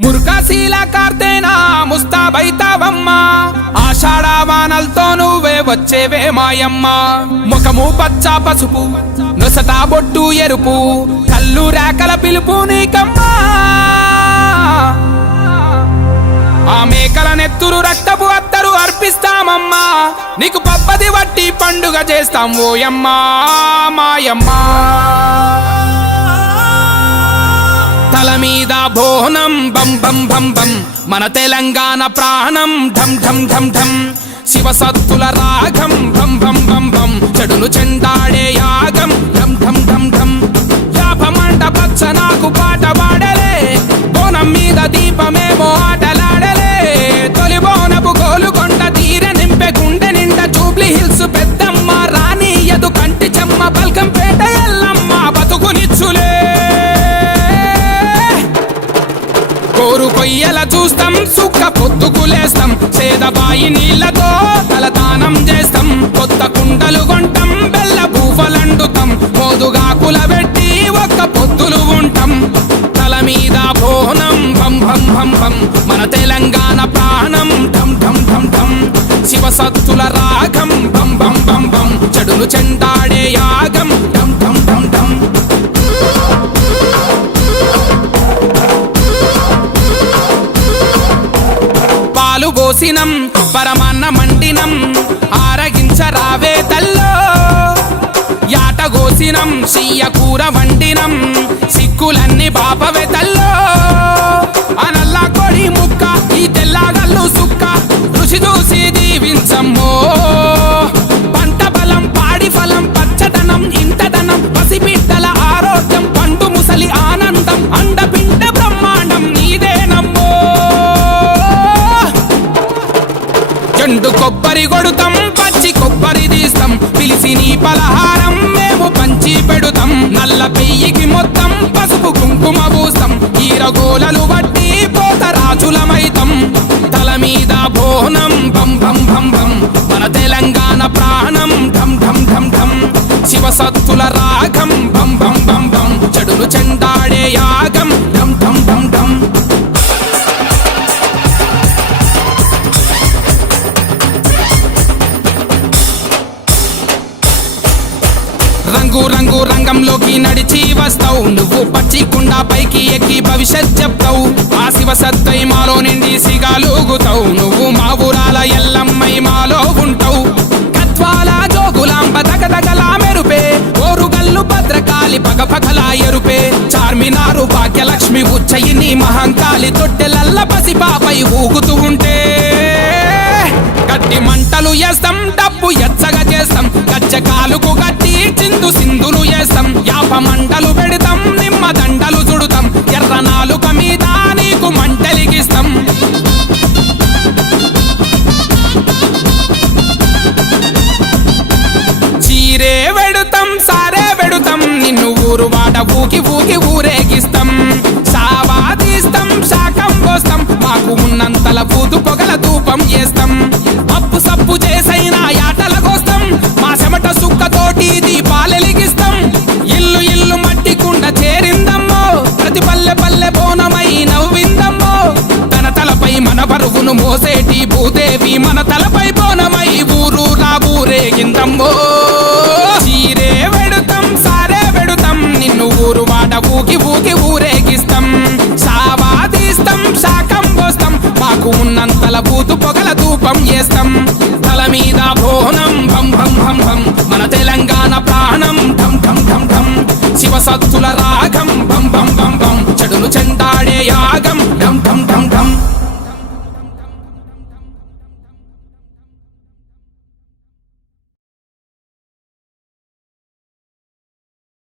మురుకాశీల కార్తేనా ముస్తాబైతావమ్మ ఆషాఢవానల్తో నువ్వే వచ్చేవే మాయమ్మ ముఖము పచ్చ పసుపు నొసట బొట్టు ఎరుపు కళ్ళు రేకల పిలుపు నీకమ్మా ఆ మేకల నెత్తురు రక్తపు అత్తరు అర్పిస్తామమ్మా నీకు పబ్బది వట్టి పండుగ చేస్తాం ఓయమ్మా మాయమ్మ తల మీద బోనం బం బం బం బం మన తెలంగాణ ప్రాణం ఢం ఢం ఢం ఢం శివసత్తుల రాగం బం బం బం బం చెడును చెండాడే యాగం ఢం ఢం ఢం ఢం యాపమంట పచ్చ నాకు పాట పాడలే బోనం మీద దీపమేమో ఆటలాడలే తొలి బోనపు గోలుకొండ తీర నింపె గుండె నిండా జూబ్లీ హిల్స్ పెద్దమ్మ రాణి ఎదు కంటి చెమ్మ బల్కంపేట ఎల్లమ్మ బతుకునిచ్చులే కోరు కొయ్యల చూస్తాం సుక్క పొద్దుకులేస్తాం సేదబాయి నీళ్లతో తలదానం చేస్తాం కొత్త కుండలు కొంటాం బెల్ల బూఫలండుతాం మోదుగాకుల పెట్టి ఒక్క పొద్దులు ఉంటాం తల మీద బోనం భం భం భం భం మన తెలంగాణ ప్రాణం ఢం ఢం ఢం ఢం శివసత్తుల రాగం బం బం బం బం చెడును చెండాడే యాగం ఢం ఢం ఢం ఢం గోసినం పరమాన్న మండినం ఆరగించరావే తల్లో యాట గోసినం సీయ కూర వండినం సిక్కులన్నీ బాపవే తల్లో అనల్లా కొడి ముక్క ఈ తెల్లగల్లు సుక్క రుచి చూసి దీవించమ్మో పంట బలం పాడి ఫలం పచ్చదనం ఇంటదనం పసిబిడ్డల ఆరోగ్యం పండు ముసలి ఆనందం అండపిండ బ్రహ్మాండం నీదేనమ్మో చెండు కొబ్బరి కొడుతాం పచ్చి కొబ్బరి తీస్తాం పిలిసి నీ పలహారం మేము పంచి పెడుతాం నల్ల పెయ్యికి మొత్తం పసుపు కుంకుమ పూస్తాం ఈరగోలలు బట్టి పోత రాజులమైతం తల మీద బోనం బం బం బం బం మన తెలంగాణ ప్రాణం ఢం ఢం ఢం ఢం శివసత్తుల రాగం బం బం బం బం చెడును చెండాడే యాగం ఢం ఢం ఢం ఢం రంగు రంగు రంగంలోకి నడిచి వస్తావు నువ్వు పచ్చి కుండ పైకి ఎక్కి భవిష్యత్ చెప్తావు ఆ శివ సత్తై మాలో నిండి సిగాలుగుతావు నువ్వు మా ఊరాల ఎల్లమ్మై మాలో ఉంటావు కత్వాల జోగులాంబ దగదగలా మెరుపే ఓరుగల్లు భద్రకాళి పగపగలా ఎరుపే చార్మినారు భాగ్యలక్ష్మి ఉచ్చయిని మహంకాళి తొట్టెలల్ల పసిపాపై ఊగుతూ ఉంటే గట్టి మంటలు వేస్తాం డబ్బు ఎచ్చగా చేస్తాం గచ్చకాలుకు గట్టి చిందు సింధులు వేస్తాం యాప మంటలు పెడతాం నిమ్మ దండలు చుడుతాం ఎర్ర నాలుక మీద నీకు మంటలిగిస్తాం చీరే వెడుతాం సారే వెడుతాం నిన్ను ఊరు వాడ ఊకి ఊకి ఊరేగిస్తాం సావా తీస్తాం శాకం పోస్తాం మాకు ఉన్నంతల పూతు పొగల ధూపం చేస్తాం అప్పు సప్పు చేసైనా యాటల కోస్తాం మా చెమట సుక్కతోటి దీపాలెలిగిస్తాం ఇల్లు ఇల్లు మట్టి కుండ చేరిందమ్మో ప్రతి పల్లె పల్లె బోనమై నవ్విందమ్మో తన తలపై మన బరువును మోసేటి భూదేవి మన తలపై బోనమై ఊరు రా ఊరేగిందమ్మో చీరే వెడుతాం సారే వెడుతాం నిన్ను ఊరు వాడ ఊకి ఊకి ఊరేగిస్తాం సావా తీస్తాం శాకం పోస్తాం మాకు ఉన్నంతల బూతు పొగల ధూపం చేస్తాం తల మీద బోనం భం భం భం భం మన తెలంగాణ ప్రాణం ఢం ఢం ఢం ఢం శివసత్తుల రాగం